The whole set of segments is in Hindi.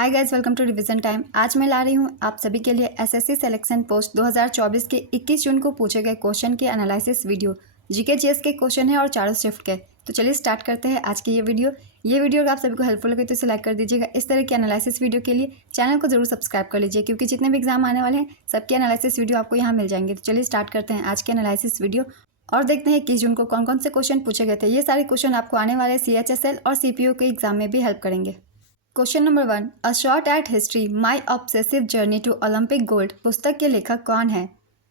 Hi guys, welcome to revision time. आज मैं ला रही हूँ आप सभी के लिए एसएससी सिलेक्शन पोस्ट 2024 के 21 जून को पूछे गए क्वेश्चन के एनालिसिस वीडियो। जीके जीएस के क्वेश्चन है और चारों शिफ्ट के। तो चलिए स्टार्ट करते हैं आज की ये वीडियो अगर आप सभी को हेल्पफुल लगे तो इसे लाइक कर दीजिएगा। इस तरह के एनालिसिस वीडियो के लिए चैनल को जरूर सब्सक्राइब कर लीजिए, क्योंकि जितने भी एग्जाम आने वाले हैं सबके एनालिसिस वीडियो आपको यहाँ मिल जाएंगे। तो चलिए स्टार्ट करते हैं आज के एनालिसिस वीडियो और देखते हैं 21 जून को कौन कौन से क्वेश्चन पूछे गए थे। ये सारे क्वेश्चन आपको आने वाले CHSL और CPO के एग्जाम में भी हेल्प करेंगे। Question number 1, a shot at history my obsessive journey to Olympic gold पुस्तक के लेखक कौन है?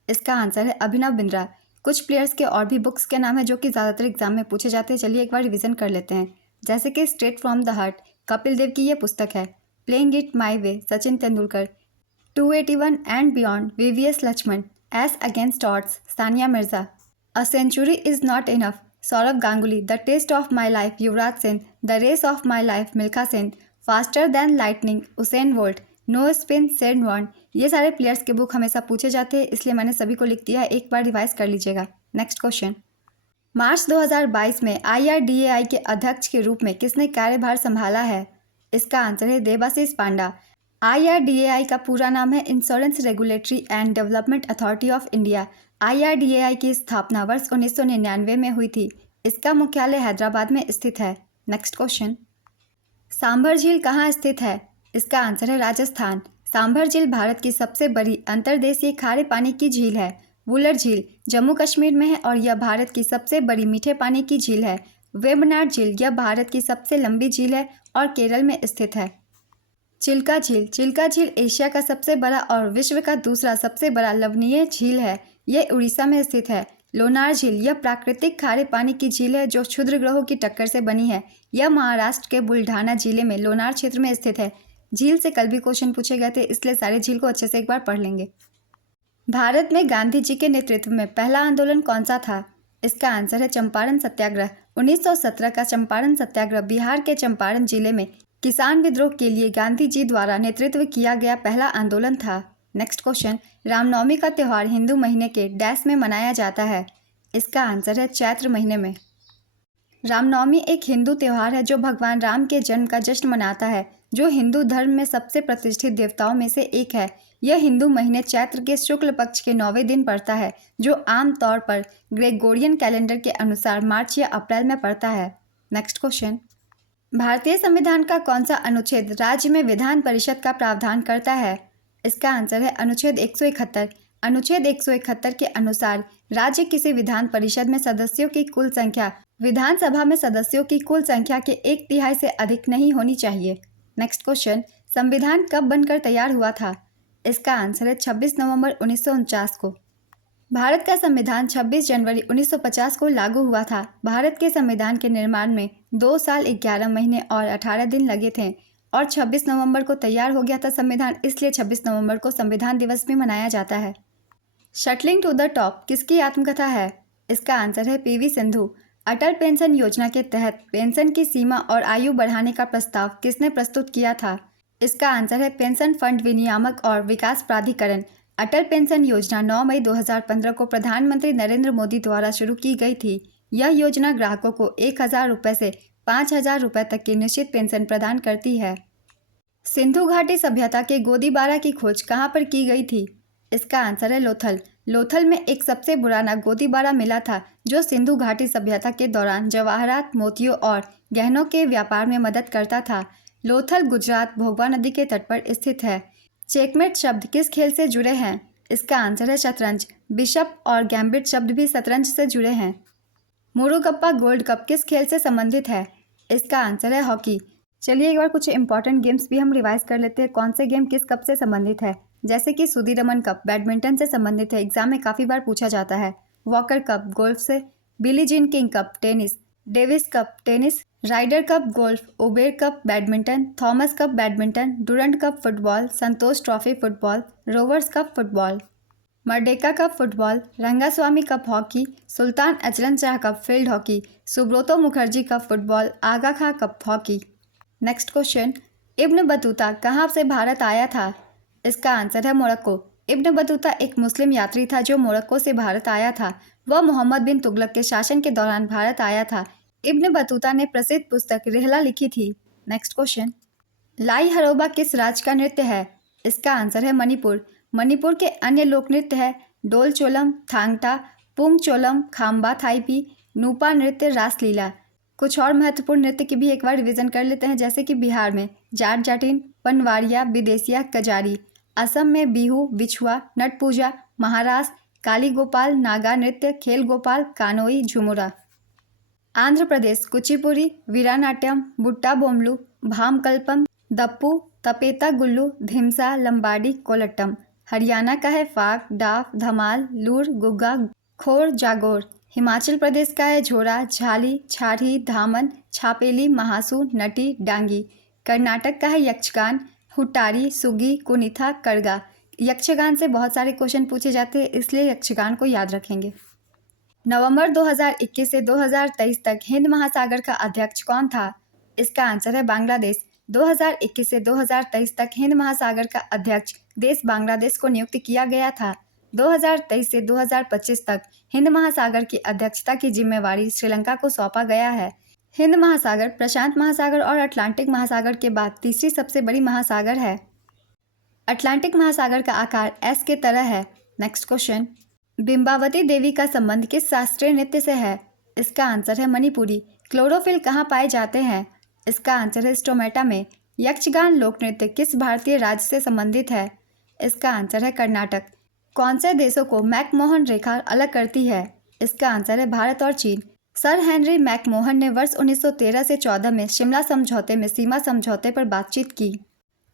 इसका आंसर है अभिनव बिंद्रा। कुछ प्लेयर्स के और भी बुक्स के नाम है जो कि ज़्यादातर एग्जाम में पूछे जाते हैं। चलिए एक बार रिवीजन कर लेते हैं, जैसे कि straight from the heart Kapil Dev की ये पुस्तक है। Playing it my way Sachin Tendulkar. 281 and beyond VVS Laxman. Ace against odds Sania Mirza. A century is not enough Sourav Ganguly. The test of my life Yuvraj Singh. The race of my life Milkha Singh. Faster than lightning Usain Bolt. No spin Shane वॉन्ड। ये सारे प्लेयर्स के बुक हमेशा पूछे जाते हैं, इसलिए मैंने सभी को लिख दिया है, एक बार रिवाइज कर लीजिएगा। नेक्स्ट क्वेश्चन, मार्च 2022 में IRDAI के अध्यक्ष के रूप में किसने कार्यभार संभाला है? इसका आंसर है देबाशीष पांडा। IRDAI का पूरा नाम है insurance regulatory and development authority of India. IRDAI की स्थापना वर्ष 1999 में हुई थी। इसका मुख्यालय हैदराबाद में स्थित है। नेक्स्ट क्वेश्चन, सांभर झील कहाँ स्थित है? इसका आंसर है राजस्थान। सांभर झील भारत की सबसे बड़ी अंतर्देशीय खारे पानी की झील है। वुलर झील जम्मू कश्मीर में है और यह भारत की सबसे बड़ी मीठे पानी की झील है। वेम्बनाड झील यह भारत की सबसे लंबी झील है और केरल में स्थित है। चिल्का झील एशिया का सबसे बड़ा और विश्व का दूसरा सबसे बड़ा लवणीय झील है। यह उड़ीसा में स्थित है। लोनार झील यह प्राकृतिक खारे पानी की झील है जो क्षुद्र ग्रहों की टक्कर से बनी है। यह महाराष्ट्र के बुल्ढाना जिले में लोनार क्षेत्र में स्थित है। झील से कल भी क्वेश्चन पूछे गए थे, इसलिए सारे झील को अच्छे से एक बार पढ़ लेंगे। भारत में गांधी जी के नेतृत्व में पहला आंदोलन कौन सा था? इसका आंसर है चंपारण सत्याग्रह। 1917 का चंपारण सत्याग्रह बिहार के चंपारण जिले में किसान विद्रोह के लिए गांधी जी द्वारा नेतृत्व किया गया पहला आंदोलन था। नेक्स्ट क्वेश्चन, रामनवमी का त्यौहार हिंदू महीने के डैश में मनाया जाता है? इसका आंसर है चैत्र महीने में। रामनवमी एक हिंदू त्यौहार है जो भगवान राम के जन्म का जश्न मनाता है, जो हिंदू धर्म में सबसे प्रतिष्ठित देवताओं में से एक है। यह हिंदू महीने चैत्र के शुक्ल पक्ष के 9वें दिन पड़ता है, जो आमतौर पर ग्रेगोरियन कैलेंडर के अनुसार मार्च या अप्रैल में पड़ता है। नेक्स्ट क्वेश्चन, भारतीय संविधान का कौन सा अनुच्छेद राज्य में विधान परिषद का प्रावधान करता है? इसका आंसर है अनुच्छेद 171। अनुच्छेद 171 के अनुसार राज्य किसी विधान परिषद में सदस्यों की कुल संख्या विधानसभा में सदस्यों की कुल संख्या के 1/3 से अधिक नहीं होनी चाहिए। नेक्स्ट क्वेश्चन, संविधान कब बनकर तैयार हुआ था? इसका आंसर है 26 नवंबर 1949 को। भारत का संविधान 26 जनवरी 1950 को लागू हुआ था। भारत के संविधान के निर्माण में 2 साल 11 महीने और 18 दिन लगे थे और 26 नवंबर को तैयार हो गया था संविधान, इसलिए 26 नवंबर को संविधान दिवस भी मनाया जाता है। शटलिंग टू द टॉप किसकी आत्मकथा है? इसका आंसर है PV सिंधु। अटल पेंशन योजना के तहत पेंशन की सीमा और आयु बढ़ाने का प्रस्ताव किसने प्रस्तुत किया था? इसका आंसर है पेंशन फंड विनियामक और विकास प्राधिकरण। अटल पेंशन योजना 9 मई 2015 को प्रधानमंत्री नरेंद्र मोदी द्वारा शुरू की गई थी। यह योजना ग्राहकों को 1000 रुपये से 5000 रुपये तक की निश्चित पेंशन प्रदान करती है। सिंधु घाटी सभ्यता के गोदीबारा की खोज कहाँ पर की गई थी? इसका आंसर है लोथल। लोथल में एक सबसे पुराना गोदीबारा मिला था जो सिंधु घाटी सभ्यता के दौरान जवाहरात, मोतियों और गहनों के व्यापार में मदद करता था। लोथल गुजरात भोगवा नदी के तट पर स्थित है। चेकमेट शब्द किस खेल से जुड़े हैं? इसका आंसर है शतरंज। बिशप और गैम्बिट शब्द भी शतरंज से जुड़े हैं। मुरुगप्पा गोल्ड कप किस खेल से संबंधित है? इसका आंसर है हॉकी। चलिए एक बार कुछ इंपॉर्टेंट गेम्स भी हम रिवाइज कर लेते हैं, कौन से गेम किस कप से संबंधित है। जैसे कि सुदीरमन कप बैडमिंटन से संबंधित है, एग्जाम में काफ़ी बार पूछा जाता है। वॉकर कप गोल्फ से। Billie Jean King cup tennis. Davis cup tennis. Ryder cup golf. Uber cup badminton. Thomas cup badminton. Durand cup football. Santosh trophy football. Rovers cup football. Merdeka cup football. Rangaswamy cup hockey. Sultan Azlan Shah cup field hockey. Subroto Mukherjee cup football. Aga Khan cup hockey. Next question, Ibn Battuta कहाँ से भारत आया था? इसका आंसर है मोरक्को। इब्न बतूता एक मुस्लिम यात्री था जो मोरक्को से भारत आया था। वह मोहम्मद बिन तुगलक के शासन के दौरान भारत आया था। इब्न बतूता ने प्रसिद्ध पुस्तक रिहला लिखी थी। नेक्स्ट क्वेश्चन, लाई हरोबा किस राज्य का नृत्य है? इसका आंसर है मणिपुर। मणिपुर के अन्य लोक नृत्य है डोल चोलम, थांगटा, पुंग चोलम, खाम्बा थाईपी, नूपा नृत्य, रासलीला। कुछ और महत्वपूर्ण नृत्य की भी एक बार रिवीजन कर लेते हैं, जैसे कि बिहार में जाट जाटिन, पनवाड़िया, विदेसिया, कजारी। असम में बिहू, बिछुआ, नट पूजा, महारास, काली गोपाल, नागा नृत्य, खेल गोपाल, कानोई, झुमुरा। आंध्र प्रदेश कुचिपुड़ी, वीरानाट्यम, बुट्टा बोमलू, भामकल्पम, दप्पू, तपेता गुल्लू, धिमसा, लंबाडी, कोलट्टम। हरियाणा का है फाग, डाफ, धमाल, लूर, गुग्गा, खोर, जागोर। हिमाचल प्रदेश का है झोरा, झाली, छारही, धामन, छापेली, महासू, नटी, डांगी। कर्नाटक का है यक्षगान, हुट्टारी, सुगी, कुनिथा, करगा। यक्षगान से बहुत सारे क्वेश्चन पूछे जाते हैं, इसलिए यक्षगान को याद रखेंगे। नवंबर 2021 से 2023 तक हिंद महासागर का अध्यक्ष कौन था? इसका आंसर है बांग्लादेश। 2021 से 2023 तक हिंद महासागर का अध्यक्ष देश बांग्लादेश को नियुक्त किया गया था। 2023 से 2025 तक हिंद महासागर की अध्यक्षता की जिम्मेवारी श्रीलंका को सौंपा गया है। हिंद महासागर प्रशांत महासागर और अटलांटिक महासागर के बाद तीसरी सबसे बड़ी महासागर है। अटलांटिक महासागर का आकार एस के तरह है। नेक्स्ट क्वेश्चन, बिंबावती देवी का संबंध किस शास्त्रीय नृत्य से है? इसका आंसर है मणिपुरी। क्लोरोफिल कहाँ पाए जाते हैं? इसका आंसर है स्टोमेटा में। यक्षगान लोक नृत्य किस भारतीय राज्य से संबंधित है? इसका आंसर है कर्नाटक। कौन से देशों को मैकमोहन रेखा अलग करती है? इसका आंसर है भारत और चीन। सर हेनरी मैकमोहन ने वर्ष 1913 से 14 में शिमला समझौते में सीमा समझौते पर बातचीत की।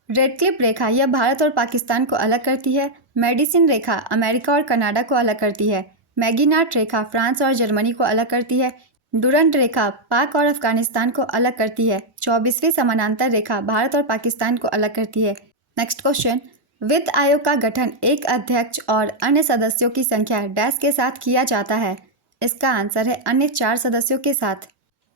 रेडक्लिफ रेखा यह भारत और पाकिस्तान को अलग करती है। मेडिसिन रेखा अमेरिका और कनाडा को अलग करती है। मैगीनाट रेखा फ्रांस और जर्मनी को अलग करती है। डुरंट रेखा पाक और अफगानिस्तान को अलग करती है। 24वीं समानांतर रेखा भारत और पाकिस्तान को अलग करती है। नेक्स्ट क्वेश्चन, वित्त आयोग का गठन एक अध्यक्ष और अन्य सदस्यों की संख्या डैश के साथ किया जाता है? इसका आंसर है अन्य 4 सदस्यों के साथ।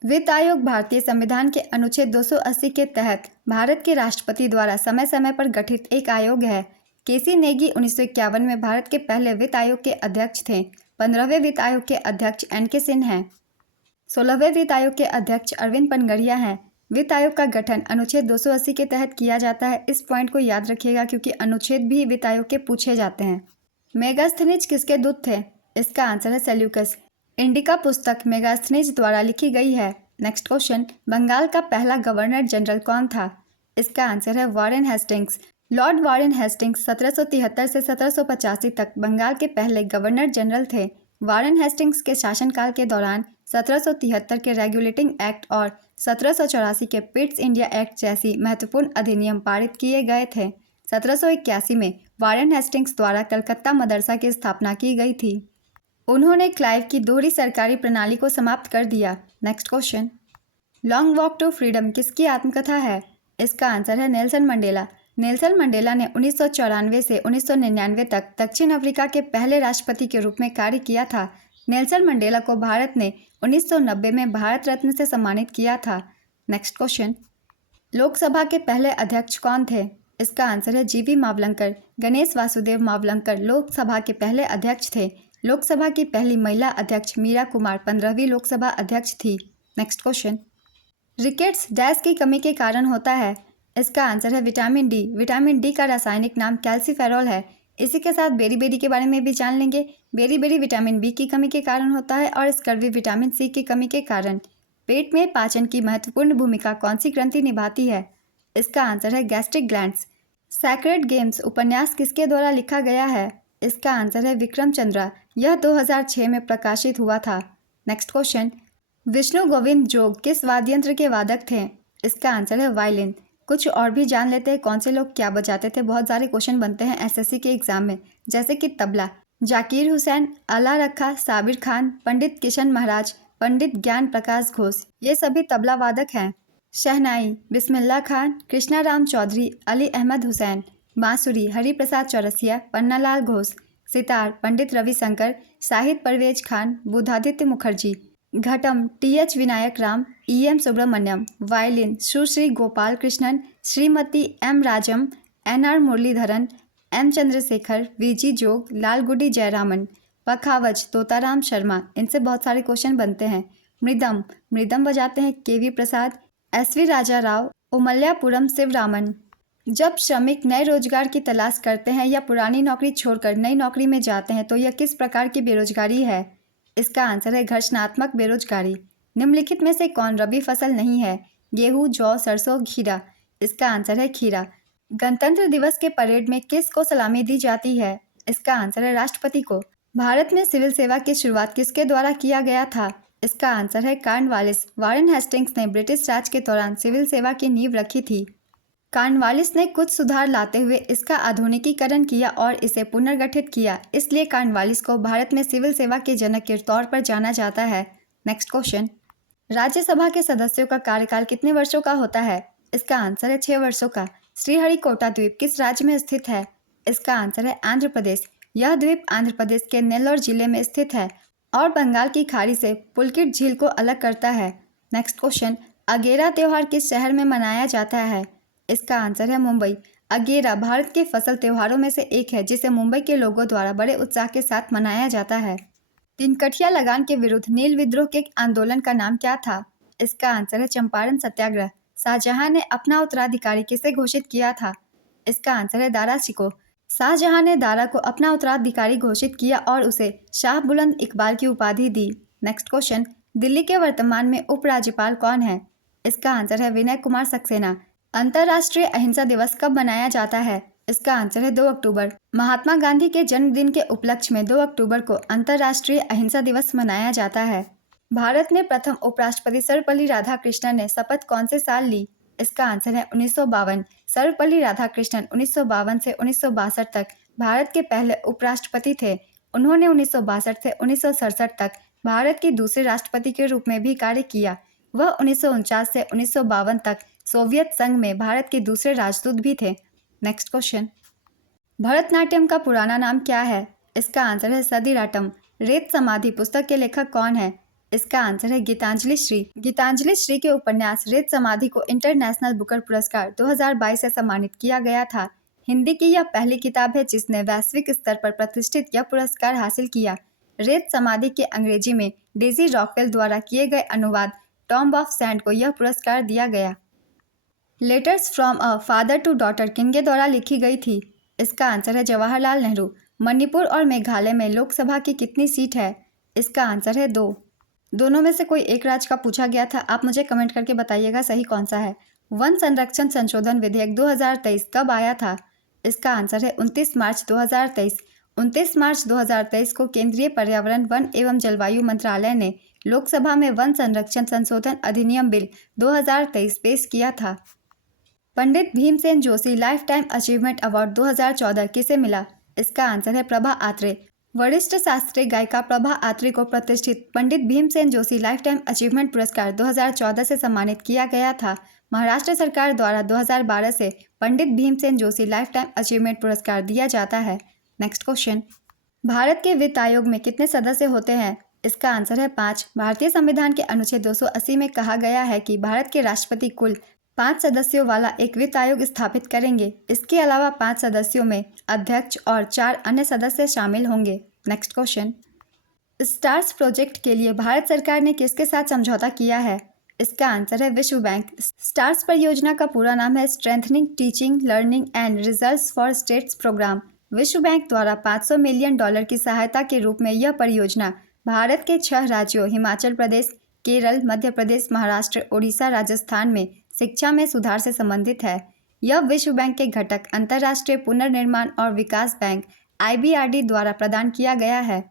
वित्त आयोग भारतीय संविधान के अनुच्छेद 280 के तहत भारत के राष्ट्रपति द्वारा समय समय पर गठित एक आयोग है। केसी नेगी 1951 में भारत के पहले वित्त आयोग के अध्यक्ष थे। 15वें वित्त आयोग के अध्यक्ष एन.के. सिंह हैं। 16वें वित्त आयोग के अध्यक्ष अरविंद पनगड़िया हैं। वित्त आयोग का गठन अनुच्छेद 280 के तहत किया जाता है। इस पॉइंट को याद रखिएगा क्योंकि अनुच्छेद भी वित्त आयोग के पूछे जाते हैं। मेगास्थनीज किसके दूत थे? इसका आंसर है सेल्यूकस। इंडिका पुस्तक मेगास्थनीज द्वारा लिखी गई है। नेक्स्ट क्वेश्चन, बंगाल का पहला गवर्नर जनरल कौन था? इसका आंसर है Warren Hastings. Lord Warren Hastings 1773 से 1785 तक बंगाल के पहले गवर्नर जनरल थे। वॉरेन हेस्टिंग्स के शासनकाल के दौरान 1773 के रेगुलेटिंग एक्ट और 1784 के पिट्स इंडिया एक्ट जैसी महत्वपूर्ण अधिनियम पारित किए गए थे। 1781 में वॉरेन हेस्टिंग्स द्वारा कलकत्ता मदरसा की स्थापना की गई थी। उन्होंने क्लाइव की दोहरी सरकारी प्रणाली को समाप्त कर दिया। Next question, long walk to freedom किसकी आत्मकथा है? इसका आंसर है नेल्सन मंडेला। नेल्सन मंडेला ने 1994 से 1999 तक दक्षिण अफ्रीका के पहले राष्ट्रपति के रूप में कार्य किया था। नेल्सन मंडेला को भारत ने 1990 में भारत रत्न से सम्मानित किया था। नेक्स्ट क्वेश्चन, लोकसभा के पहले अध्यक्ष कौन थे? इसका आंसर है जीवी मावलंकर। गणेश वासुदेव मावलंकर लोकसभा के पहले अध्यक्ष थे। लोकसभा की पहली महिला अध्यक्ष मीरा कुमार 15वीं लोकसभा अध्यक्ष थी। नेक्स्ट क्वेश्चन, रिकेट्स डैश की कमी के कारण होता है? इसका आंसर है विटामिन डी। विटामिन डी का रासायनिक नाम कैल्सीफेरॉल है। इसी के साथ बेरी के बारे में भी जान लेंगे। बेरी विटामिन बी की कमी के कारण होता है और स्कर्वी विटामिन सी की कमी के कारण। पेट में पाचन की महत्वपूर्ण भूमिका कौन सी ग्रंथि निभाती है? इसका आंसर है गैस्ट्रिक ग्लैंड्स। सैक्रेड गेम्स उपन्यास किसके द्वारा लिखा गया है? इसका आंसर है विक्रम चंद्रा। यह 2006 में प्रकाशित हुआ था। नेक्स्ट क्वेश्चन, विष्णु गोविंद जोग किस वाद्ययंत्र के वादक थे? इसका आंसर है वायलिन। कुछ और भी जान लेते हैं कौन से लोग क्या बजाते थे। बहुत सारे क्वेश्चन बनते हैं एसएससी के एग्जाम में, जैसे कि तबला जाकिर हुसैन, आला रखा, साबिर खान, पंडित किशन महाराज, पंडित ज्ञान प्रकाश घोष, ये सभी तबला वादक हैं। शहनाई बिस्मिल्लाह खान, कृष्णा राम चौधरी, अली अहमद हुसैन। बांसुरी Hariprasad Chaurasia, Pannalal Ghosh. Sitar Pandit Ravi Shankar, Shahid Parvez Khan, Budhaditya Mukherjee. Ghatam T H. Vinayak Ram, E M. Subramaniam. Violin Sushri Gopal Krishnan, Shrimati M. Rajam, N R. Muralidharan, M. Chandrasekhar, V G. Jog, Lalgudi Jayaraman. पखावज तोताराम शर्मा। इनसे बहुत सारे क्वेश्चन बनते हैं। मृदम बजाते हैं के.वी. प्रसाद, एस.वी. राजा राव, उमल्लापुरम शिवरामन। जब श्रमिक नए रोजगार की तलाश करते हैं या पुरानी नौकरी छोड़कर नई नौकरी में जाते हैं तो यह किस प्रकार की बेरोजगारी है? इसका आंसर है घर्षणात्मक बेरोजगारी। निम्नलिखित में से कौन रबी फसल नहीं है? गेहूं, जौ, सरसों, खीरा। इसका आंसर है खीरा। गणतंत्र दिवस के परेड में किसको सलामी दी जाती है? इसका आंसर है राष्ट्रपति को। भारत में सिविल सेवा की शुरुआत किसके द्वारा किया गया था? इसका आंसर है कॉर्नवालिस। वारेन हेस्टिंग्स ने ब्रिटिश राज के दौरान सिविल सेवा की नींव रखी थी। कॉर्नवालिस ने कुछ सुधार लाते हुए इसका आधुनिकीकरण किया और इसे पुनर्गठित किया, इसलिए कॉर्नवालिस को भारत में सिविल सेवा के जनक के तौर पर जाना जाता है। नेक्स्ट क्वेश्चन, राज्यसभा के सदस्यों का कार्यकाल कितने वर्षों का होता है? इसका आंसर है 6 वर्षों का। श्रीहरिकोटा द्वीप किस राज्य में स्थित है? इसका आंसर है आंध्र प्रदेश। यह द्वीप आंध्र प्रदेश के नेल्लोर जिले में स्थित है और बंगाल की खाड़ी से पुलकित झील को अलग करता है। नेक्स्ट क्वेश्चन, अगेरा त्योहार किस शहर में मनाया जाता है? इसका आंसर है मुंबई। अगेरा भारत के फसल त्योहारों में से एक है जिसे मुंबई के लोगों द्वारा बड़े उत्साह के साथ मनाया जाता है। तिनकठिया लगान के विरुद्ध नील विद्रोह के आंदोलन का नाम क्या था? इसका आंसर है चंपारण सत्याग्रह। शाहजहां ने अपना उत्तराधिकारी किसे घोषित किया था? इसका आंसर है दारा शिकोह। शाहजहां ने दारा को अपना उत्तराधिकारी घोषित किया और उसे शाह बुलंद इकबाल की उपाधि दी। नेक्स्ट क्वेश्चन, दिल्ली के वर्तमान में उपराज्यपाल कौन है? इसका आंसर है विनय कुमार सक्सेना। अंतर्राष्ट्रीय अहिंसा दिवस कब मनाया जाता है? इसका आंसर है 2 अक्टूबर। महात्मा गांधी के जन्मदिन के उपलक्ष्य में 2 अक्टूबर को अंतर्राष्ट्रीय अहिंसा दिवस मनाया जाता है। भारत में प्रथम उपराष्ट्रपति सर्वपल्ली राधाकृष्णन ने शपथ कौन से साल ली? इसका आंसर है 1952। सर्वपल्ली राधाकृष्णन 1952 से 1962 तक भारत के पहले उपराष्ट्रपति थे। उन्होंने 1962 से 1967 तक भारत के दूसरे राष्ट्रपति के रूप में भी कार्य किया। वह 1949 से 1952 तक सोवियत संघ में भारत के दूसरे राजदूत भी थे। नेक्स्ट क्वेश्चन, भरतनाट्यम का पुराना नाम क्या है? इसका आंसर है सदिराटम। रेत समाधि पुस्तक के लेखक कौन है? इसका आंसर है गीतांजलि श्री। गीतांजलि श्री के उपन्यास रेत समाधि को इंटरनेशनल बुकर पुरस्कार 2022 से सम्मानित किया गया था। हिंदी की यह पहली किताब है जिसने वैश्विक स्तर पर प्रतिष्ठित यह पुरस्कार हासिल किया। रेत समाधि के अंग्रेजी में डेजी रॉकवेल द्वारा किए गए अनुवाद टॉम्ब ऑफ सैंड को यह पुरस्कार दिया गया। Letters from a father to daughter किनके द्वारा लिखी गई थी? इसका आंसर है जवाहरलाल नेहरू। मणिपुर और मेघालय में लोकसभा की कितनी सीट है? इसका आंसर है 2। दोनों में से कोई एक राज्य का पूछा गया था। आप मुझे कमेंट करके बताइएगा सही कौन सा है। वन संरक्षण संशोधन विधेयक 2023 कब आया था? इसका आंसर है 29 मार्च 2023। 29 मार्च 2023 को केंद्रीय पर्यावरण, वन एवं जलवायु मंत्रालय ने लोकसभा में वन संरक्षण संशोधन अधिनियम बिल 2023 पेश किया था। Pandit Bhimsen Joshi life time achievement award 2014 किसे मिला? इसका आंसर है प्रभा आत्रे। वरिष्ठ शास्त्रीय गायिका प्रभा आत्रे को प्रतिष्ठित Pandit Bhimsen Joshi life time achievement पुरस्कार 2014 से सम्मानित किया गया था। महाराष्ट्र सरकार द्वारा 2012 से Pandit Bhimsen Joshi life time achievement पुरस्कार दिया जाता है। नेक्स्ट क्वेश्चन, भारत के वित्त आयोग में कितने सदस्य होते हैं? इसका आंसर है 5। भारतीय संविधान के अनुच्छेद 280 में कहा गया है कि भारत के राष्ट्रपति कुल 5 सदस्यों वाला एक वित्त आयोग स्थापित करेंगे। इसके अलावा 5 सदस्यों में अध्यक्ष और 4 अन्य सदस्य शामिल होंगे। नेक्स्ट क्वेश्चन, स्टार्स प्रोजेक्ट के लिए भारत सरकार ने किसके साथ समझौता किया है? इसका आंसर है विश्व बैंक। स्टार्स परियोजना का पूरा नाम है strengthening teaching learning and results for states programme. विश्व बैंक द्वारा $500 मिलियन की सहायता के रूप में यह परियोजना भारत के 6 राज्यों हिमाचल प्रदेश, केरल, मध्य प्रदेश, महाराष्ट्र, ओडिशा, राजस्थान में शिक्षा में सुधार से संबंधित है। यह विश्व बैंक के घटक अंतर्राष्ट्रीय पुनर्निर्माण और विकास बैंक IBRD द्वारा प्रदान किया गया है।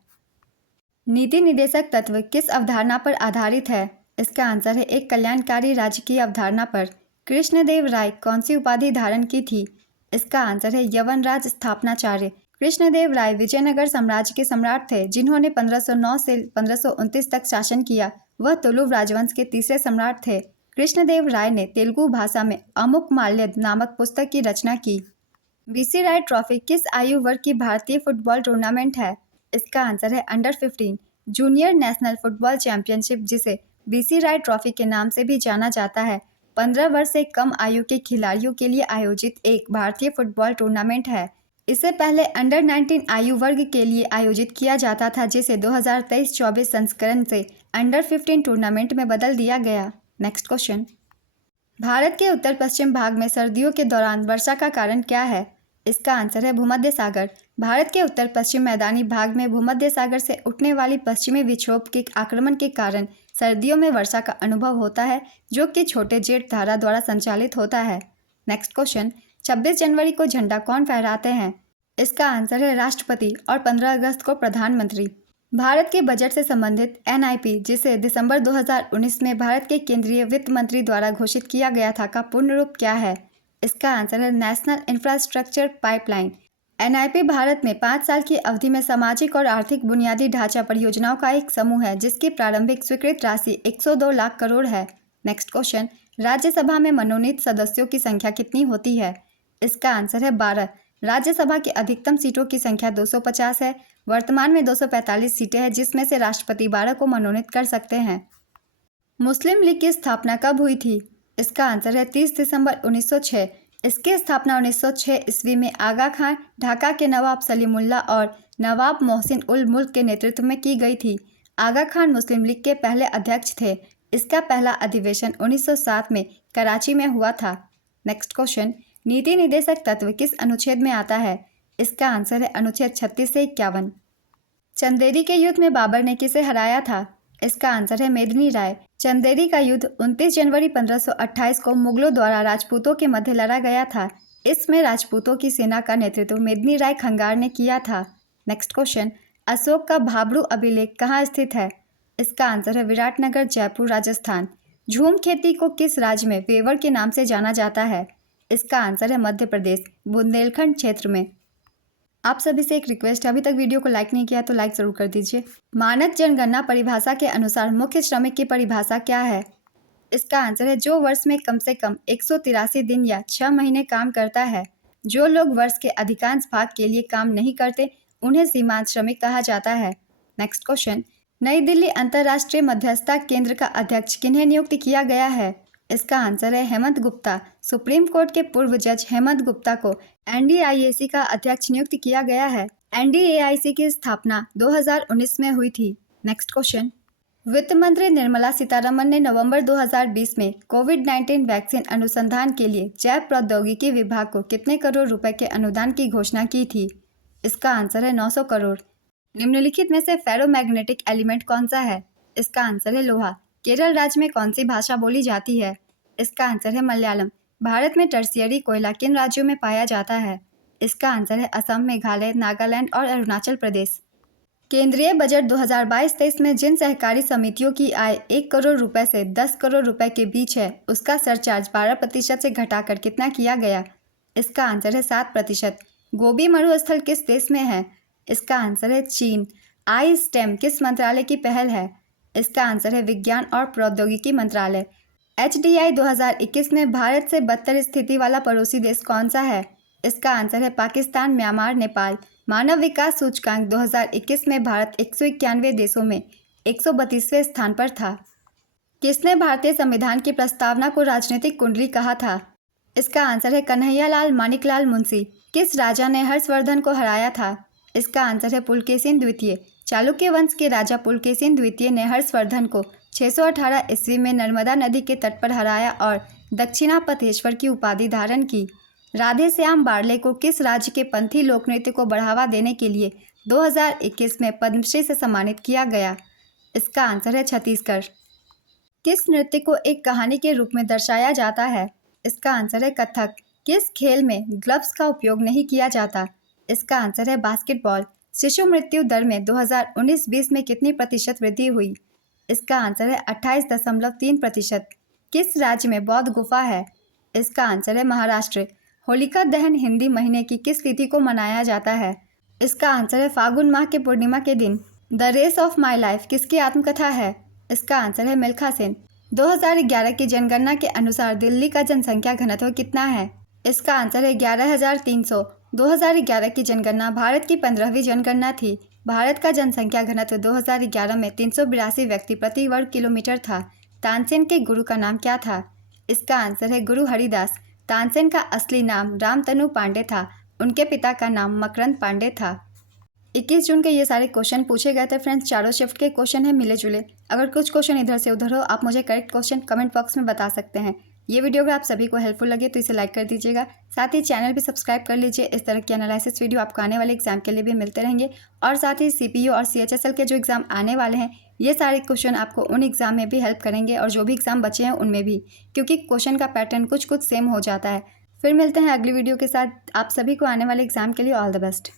नीति निदेशक तत्व किस अवधारणा पर आधारित है? इसका आंसर है एक कल्याणकारी राज्य की अवधारणा पर। कृष्णदेव राय कौन सी उपाधि धारण की थी? इसका आंसर है यवनराज स्थापनाचार्य। कृष्णदेव राय विजयनगर साम्राज्य के सम्राट थे जिन्होंने 1509 से 1529 तक शासन किया। वह तुलुव राजवंश के तीसरे सम्राट थे। कृष्णदेव राय ने तेलुगु भाषा में अमुकमाल्यद नामक पुस्तक की रचना की। BC राय ट्रॉफी किस आयु वर्ग की भारतीय फुटबॉल टूर्नामेंट है? इसका आंसर है under 15। Junior national football championship जिसे BC राय ट्रॉफी के नाम से भी जाना जाता है 15 वर्ष से कम आयु के खिलाड़ियों के लिए आयोजित एक भारतीय फुटबॉल टूर्नामेंट है। इससे पहले अंडर 19 आयु वर्ग के लिए आयोजित किया जाता था जिसे 2023-24 संस्करण से अंडर 15 टूर्नामेंट में बदल दिया गया। नेक्स्ट क्वेश्चन, भारत के उत्तर पश्चिम भाग में सर्दियों के दौरान वर्षा का कारण क्या है? इसका आंसर है भूमध्य सागर। भारत के उत्तर पश्चिम मैदानी भाग में भूमध्य सागर से उठने वाली पश्चिमी विक्षोभ के आक्रमण के कारण सर्दियों में वर्षा का अनुभव होता है, जो कि छोटे जेट धारा द्वारा संचालित होता है। नेक्स्ट क्वेश्चन, 26 जनवरी को झंडा कौन फहराते हैं? इसका आंसर है राष्ट्रपति और 15 अगस्त को प्रधानमंत्री। भारत के बजट से संबंधित एनआईपी, जिसे दिसंबर 2019 में भारत के केंद्रीय वित्त मंत्री द्वारा घोषित किया गया था, का पूर्ण रूप क्या है? इसका आंसर है national infrastructure pipeline. NIP Bharat में 5 साल की अवधि में सामाजिक और आर्थिक बुनियादी ढांचा परियोजनाओं का एक समूह है, जिसकी प्रारंभिक स्वीकृत राशि 102 लाख करोड़ है। नेक्स्ट क्वेश्चन, राज्यसभा में मनोनीत सदस्यों की संख्या कितनी होती है? इसका आंसर है 12। राज्यसभा की अधिकतम सीटों की संख्या 250 है। वर्तमान में 245 सीटें हैं, जिसमें से राष्ट्रपति 12 को मनोनीत कर सकते हैं। मुस्लिम लीग की स्थापना कब हुई थी? इसका आंसर है 30 दिसंबर 1906। इसकी स्थापना 1906 ईस्वी में आगा खान, ढाका के नवाब सलीमुल्लाह और नवाब मोहसिन उल मुल्क के नेतृत्व में की गई थी। आगा खान मुस्लिम लीग के पहले अध्यक्ष थे। इसका पहला अधिवेशन 1907 में कराची में हुआ था। नेक्स्ट क्वेश्चन, नीति निदेशक तत्व किस अनुच्छेद में आता है? इसका आंसर है अनुच्छेद 36 से 51। चंदेरी के युद्ध में बाबर ने किसे हराया था? इसका आंसर है मेदिनी राय। चंदेरी का युद्ध 29 जनवरी 1528 को मुगलों द्वारा राजपूतों के मध्य लड़ा गया था। इसमें राजपूतों की सेना का नेतृत्व मेदिनी राय खंगार ने किया था। नेक्स्ट क्वेश्चन, अशोक का भाबरू अभिलेख कहाँ स्थित है? इसका आंसर है विराटनगर, जयपुर, राजस्थान। झूम खेती को किस राज्य में वेवर के नाम से जाना जाता है? इसका आंसर है मध्य प्रदेश, बुंदेलखंड क्षेत्र में। आप सभी से एक रिक्वेस्ट है, अभी तक वीडियो को लाइक नहीं किया तो लाइक ज़रूर कर दीजिए। मानक जनगणना परिभाषा के अनुसार मुख्य श्रमिक की परिभाषा क्या है? इसका आंसर है जो वर्ष में कम से कम 183 दिन या 6 महीने काम करता है। जो लोग वर्ष के अधिकांश भाग के लिए काम नहीं करते, उन्हें सीमांत श्रमिक कहा जाता है। नेक्स्ट क्वेश्चन, नई दिल्ली अंतर्राष्ट्रीय मध्यस्थता केंद्र का अध्यक्ष किन्हें नियुक्त किया गया है? इसका आंसर है हेमंत गुप्ता। सुप्रीम कोर्ट के पूर्व जज हेमंत गुप्ता को एनडीआईएसी का अध्यक्ष नियुक्त किया गया है। एनडीएआईसी की स्थापना 2019 में हुई थी। नेक्स्ट क्वेश्चन, वित्त मंत्री निर्मला सीतारमण ने नवंबर 2020 में कोविड-19 वैक्सीन अनुसंधान के लिए जैव प्रौद्योगिकी विभाग को कितने करोड़ रुपए के अनुदान की घोषणा की थी? इसका आंसर है 900 करोड़। निम्नलिखित में से फेरोमैग्नेटिक एलिमेंट कौन सा है? इसका आंसर है लोहा। केरल राज्य में कौन सी भाषा बोली जाती है? इसका आंसर है मलयालम। भारत में टर्शियरी कोयला किन राज्यों में पाया जाता है? इसका आंसर है असम, मेघालय, नागालैंड और अरुणाचल प्रदेश। केंद्रीय बजट 2022-23 में जिन सहकारी समितियों की आय 1 करोड़ रुपए से 10 करोड़ रुपए के बीच है, उसका सरचार्ज 12% से घटाकर कितना किया गया? इसका आंसर है 7%। गोबी मरुस्थल किस देश में है? इसका आंसर है चीन। आई स्टेम किस मंत्रालय की पहल है? इसका आंसर है विज्ञान और प्रौद्योगिकी मंत्रालय। HDI 2021 में भारत से बदतर स्थिति वाला पड़ोसी देश कौन सा है? इसका आंसर है पाकिस्तान, म्यांमार, नेपाल। मानव विकास सूचकांक 2021 में भारत 191 देशों में 132वें स्थान पर था। किसने भारतीय संविधान की प्रस्तावना को राजनीतिक कुंडली कहा था? इसका आंसर है कन्हैयालाल मानिकलाल मुंशी। किस राजा ने हर्षवर्धन को हराया था? इसका आंसर है पुलकेशिन द्वितीय। चालुक्य वंश के राजा पुलकेशिन द्वितीय ने हर्षवर्धन को 618 ईस्वी में नर्मदा नदी के तट पर हराया और दक्षिणापथेश्वर की उपाधि धारण की। राधे श्याम बार्ले को किस राज्य के पंथी लोक नृत्य को बढ़ावा देने के लिए 2021 में पद्मश्री से सम्मानित किया गया? इसका आंसर है छत्तीसगढ़। किस नृत्य को एक कहानी के रूप में दर्शाया जाता है? इसका आंसर है कथक। किस खेल में ग्लव्स का उपयोग नहीं किया जाता? इसका आंसर है बास्केटबॉल। शिशु मृत्यु दर में 2019-20 में कितनी प्रतिशत वृद्धि हुई? इसका आंसर है 28.3%। किस राज्य में बौद्ध गुफा है? इसका आंसर है महाराष्ट्र। होलिका दहन हिंदी महीने की किस तिथि को मनाया जाता है? इसका आंसर है फागुन माह के पूर्णिमा के दिन। The race of my life किसकी आत्मकथा है? इसका आंसर है मिल्खा सेन। 2011 की जनगणना के अनुसार दिल्ली का जनसंख्या घनत्व कितना है? इसका आंसर है 11,300। 2011 की जनगणना भारत की 15वीं जनगणना थी। भारत का जनसंख्या घनत्व 2011 में 382 व्यक्ति प्रति वर्ग किलोमीटर था। तानसेन के गुरु का नाम क्या था? इसका आंसर है गुरु हरिदास। तानसेन का असली नाम रामतनु पांडे था। उनके पिता का नाम मकरंद पांडे था। 21 जून के ये सारे क्वेश्चन पूछे गए थे फ्रेंड्स। चारों शिफ्ट के क्वेश्चन हैं मिले जुले। अगर कुछ क्वेश्चन इधर से उधर हो, आप मुझे करेक्ट क्वेश्चन कमेंट बॉक्स में बता सकते हैं। ये वीडियो अगर आप सभी को हेल्पफुल लगे तो इसे लाइक कर दीजिएगा। साथ ही चैनल भी सब्सक्राइब कर लीजिए। इस तरह के एनालिसिस वीडियो आपको आने वाले एग्जाम के लिए भी मिलते रहेंगे। और साथ ही सीपीयू और सीएचएसएल के जो एग्ज़ाम आने वाले हैं, ये सारे क्वेश्चन आपको उन एग्ज़ाम में भी हेल्प करेंगे और जो भी एग्ज़ाम बचे हैं उनमें भी, क्योंकि क्वेश्चन का पैटर्न कुछ कुछ सेम हो जाता है। फिर मिलते हैं अगली वीडियो के साथ। आप सभी को आने वाले एग्ज़ाम के लिए ऑल द बेस्ट।